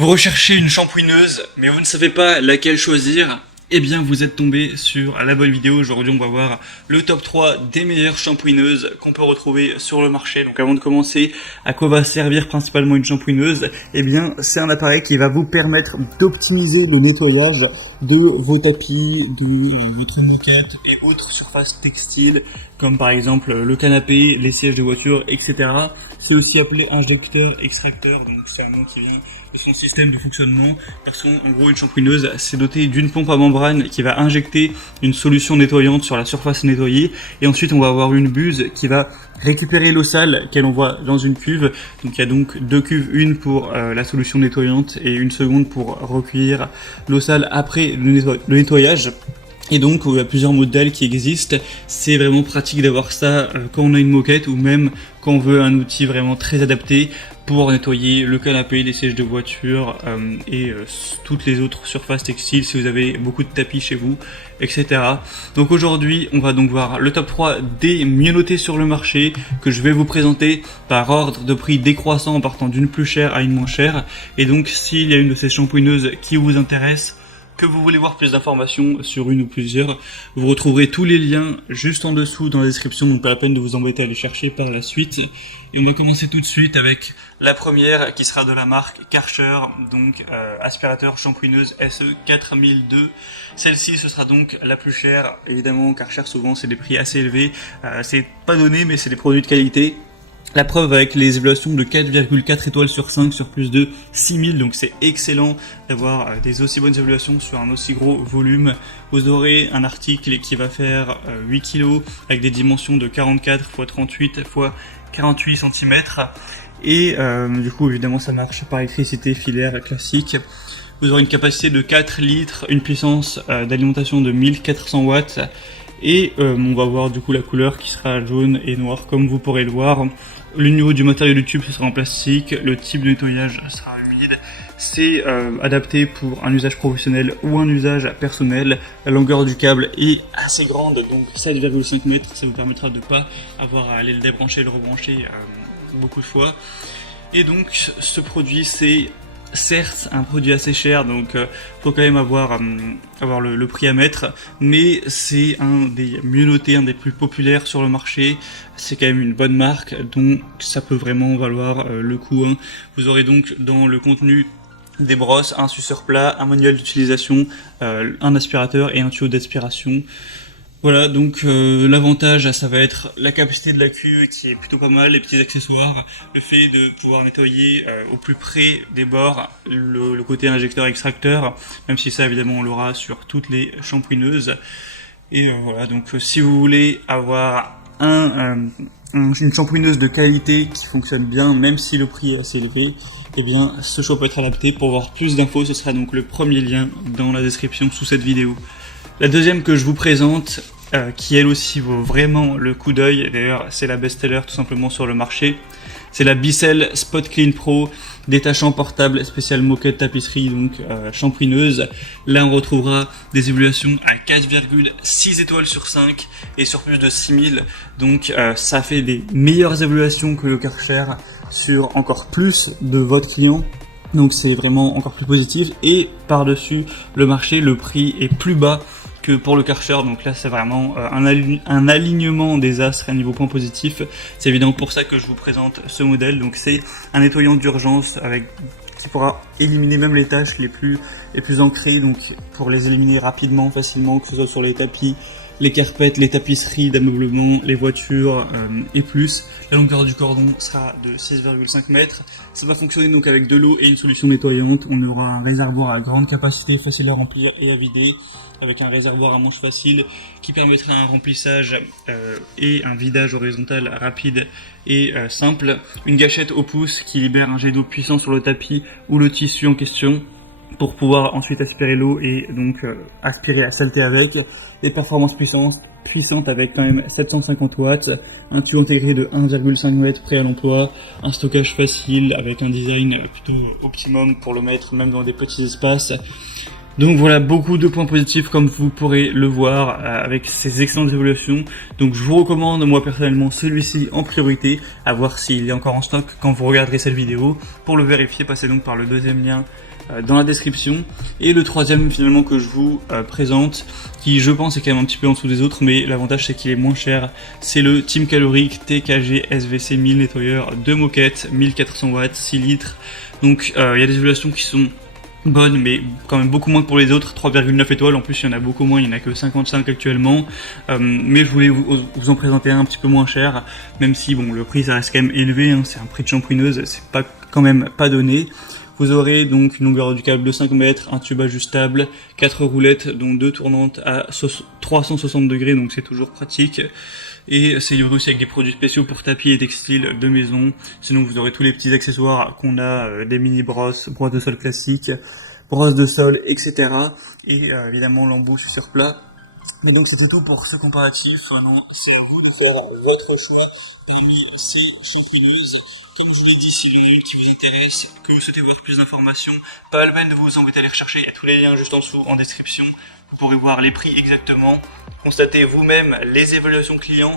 Vous recherchez une shampooineuse, mais vous ne savez pas laquelle choisir? Eh bien, vous êtes tombé sur la bonne vidéo. Aujourd'hui, on va voir le top 3 des meilleures shampooineuses qu'on peut retrouver sur le marché. Donc, avant de commencer, à quoi va servir principalement une shampooineuse? Eh bien, c'est un appareil qui va vous permettre d'optimiser le nettoyage de vos tapis, de votre moquette et autres surfaces textiles, comme par exemple le canapé, les sièges de voiture, etc. C'est aussi appelé injecteur-extracteur, donc c'est un nom qui vient de son système de fonctionnement. En gros, une shampooineuse, c'est doté d'une pompe à membrane qui va injecter une solution nettoyante sur la surface nettoyée, et ensuite on va avoir une buse qui va récupérer l'eau sale qu'elle envoie dans une cuve. Donc il y a donc deux cuves, une pour la solution nettoyante et une seconde pour recueillir l'eau sale après le nettoyage. Et donc il y a plusieurs modèles qui existent. C'est vraiment pratique d'avoir ça quand on a une moquette ou même quand on veut un outil vraiment très adapté pour nettoyer le canapé, les sièges de voiture et toutes les autres surfaces textiles si vous avez beaucoup de tapis chez vous, etc. Donc aujourd'hui, on va donc voir le top 3 des mieux notés sur le marché que je vais vous présenter par ordre de prix décroissant en partant d'une plus chère à une moins chère. Et donc s'il y a une de ces shampooineuses qui vous intéresse, que vous voulez voir plus d'informations sur une ou plusieurs, vous retrouverez tous les liens juste en dessous dans la description, donc pas la peine de vous embêter à les chercher par la suite. Et on va commencer tout de suite avec la première qui sera de la marque Karcher, donc aspirateur shampooineuse SE 4002. Celle-ci, ce sera donc la plus chère. Évidemment, Karcher, souvent, c'est des prix assez élevés. C'est pas donné, mais c'est des produits de qualité. La preuve avec les évaluations de 4,4 étoiles sur 5 sur plus de 6000, donc c'est excellent d'avoir des aussi bonnes évaluations sur un aussi gros volume. Vous aurez un article qui va faire 8 kg avec des dimensions de 44 x 38 x 48 cm. Et du coup, évidemment, ça marche par électricité filaire classique. Vous aurez une capacité de 4 litres, une puissance d'alimentation de 1400 watts. Et on va voir du coup la couleur qui sera jaune et noir comme vous pourrez le voir. Le niveau du matériau du tube, ce sera en plastique. Le type de nettoyage sera humide. C'est adapté pour un usage professionnel ou un usage personnel. La longueur du câble est assez grande, donc 7,5 mètres. Ça vous permettra de ne pas avoir à aller le débrancher et le rebrancher beaucoup de fois. Et donc ce produit, c'est certes un produit assez cher, donc faut quand même avoir le prix à mettre, mais c'est un des mieux notés, un des plus populaires sur le marché. C'est quand même une bonne marque, donc ça peut vraiment valoir le coup. Vous aurez donc dans le contenu des brosses, un suceur plat, un manuel d'utilisation, un aspirateur et un tuyau d'aspiration. Voilà, donc l'avantage, ça va être la capacité de la cuve qui est plutôt pas mal, les petits accessoires, le fait de pouvoir nettoyer au plus près des bords, le côté injecteur-extracteur, même si ça évidemment on l'aura sur toutes les shampooineuses. Et voilà, donc si vous voulez avoir une shampooineuse de qualité qui fonctionne bien, même si le prix est assez élevé, eh bien ce choix peut être adapté. Pour voir plus d'infos, ce sera donc le premier lien dans la description sous cette vidéo. La deuxième que je vous présente, qui elle aussi vaut vraiment le coup d'œil, d'ailleurs c'est la best-seller tout simplement sur le marché, c'est la Bissell Spot Clean Pro, détachant portable spécial moquette tapisserie, donc shampooineuse. Là on retrouvera des évaluations à 4,6 étoiles sur 5 et sur plus de 6000, donc ça fait des meilleures évaluations que le Karcher sur encore plus de votre client. Donc c'est vraiment encore plus positif, et par-dessus le marché, le prix est plus bas que pour le Karcher, donc là c'est vraiment un alignement des astres à niveau point positif. C'est évidemment pour ça que je vous présente ce modèle. Donc c'est un nettoyant d'urgence qui pourra éliminer même les tâches les plus ancrées, donc pour les éliminer rapidement, facilement, que ce soit sur les tapis, les carpettes, les tapisseries d'ameublement, les voitures et plus. La longueur du cordon sera de 6,5 mètres. Ça va fonctionner donc avec de l'eau et une solution nettoyante. On aura un réservoir à grande capacité, facile à remplir et à vider, avec un réservoir à manche facile qui permettra un remplissage et un vidage horizontal rapide et simple. Une gâchette au pouce qui libère un jet d'eau puissant sur le tapis ou le tissu en question, pour pouvoir ensuite aspirer l'eau et donc aspirer la saleté avec. Des performances puissantes avec quand même 750 watts, un tuyau intégré de 1,5 mètres prêt à l'emploi, un stockage facile avec un design plutôt optimum pour le mettre même dans des petits espaces. Donc voilà, beaucoup de points positifs comme vous pourrez le voir avec ces excellentes évaluations. Donc je vous recommande moi personnellement celui-ci en priorité, à voir s'il est encore en stock quand vous regarderez cette vidéo. Pour le vérifier, passez donc par le deuxième lien dans la description. Et le troisième finalement que je vous présente, qui je pense est quand même un petit peu en dessous des autres, mais l'avantage c'est qu'il est moins cher, c'est le Team Caloric TKG SVC 1000 nettoyeur de moquette, 1400 watts, 6 litres. Donc il y a des évaluations qui sont bonne, mais quand même beaucoup moins que pour les autres, 3,9 étoiles, en plus il y en a beaucoup moins, il n'y en a que 55 actuellement, mais je voulais vous en présenter un petit peu moins cher, même si bon, le prix ça reste quand même élevé, hein, c'est un prix de shampooineuse, c'est pas quand même pas donné. Vous aurez donc une longueur du câble de 5 mètres, un tube ajustable, 4 roulettes dont 2 tournantes à 360 degrés, donc c'est toujours pratique. Et c'est livré aussi avec des produits spéciaux pour tapis et textiles de maison. Sinon vous aurez tous les petits accessoires qu'on a, des mini brosses, brosses de sol classiques, brosses de sol, etc. Et évidemment l'embout sur plat. Mais donc c'était tout pour ce comparatif. Maintenant c'est à vous de faire votre choix parmi ces shampooineuses. Comme je vous l'ai dit, s'il y en a une qui vous intéresse, que vous souhaitez voir plus d'informations, pas la peine de vous embêter à les rechercher, il y a tous les liens juste en dessous en description. Vous pourrez voir les prix exactement, constater vous-même les évaluations clients,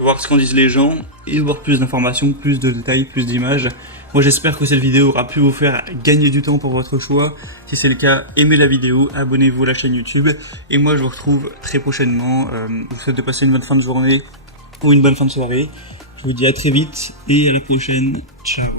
voir ce qu'en disent les gens et voir plus d'informations, plus de détails, plus d'images. Moi j'espère que cette vidéo aura pu vous faire gagner du temps pour votre choix. Si c'est le cas, aimez la vidéo, abonnez-vous à la chaîne YouTube et moi je vous retrouve très prochainement. Je vous souhaite de passer une bonne fin de journée ou une bonne fin de soirée. Je vous dis à très vite et à la prochaine. Ciao.